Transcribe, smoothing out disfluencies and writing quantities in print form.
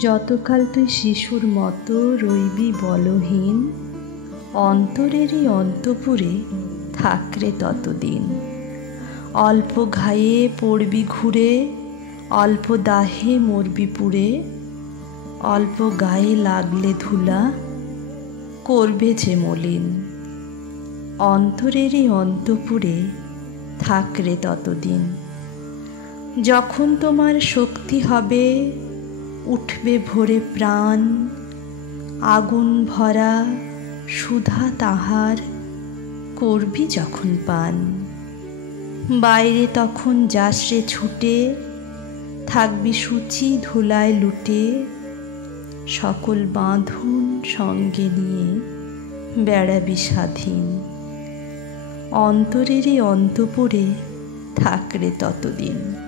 যতকাল তুই শিশুর মতো রইবি বলহীন, অন্তরেরই অন্তপুরে থাকরে ততদিন। অল্প ঘায়ে পড়বি ঘুরে, অল্প দাহে মরবি পুড়ে, অল্প গায়ে লাগলে ধুলা করবে যে মলিন। অন্তরেরই অন্তপুরে থাকরে ততদিন। যখন তোমার শক্তি হবে, উঠবে ভরে প্রাণ, আগুন ভরা সুধা তাহার করবি যখন পান। বাইরে তখন যাসরে ছুটে, থাকবি সূচি ধুলায় লুটে, সকল বাঁধন সঙ্গে নিয়ে বেড়াবি স্বাধীন। অন্তরেরই অন্তপুরে থাকরে ততদিন।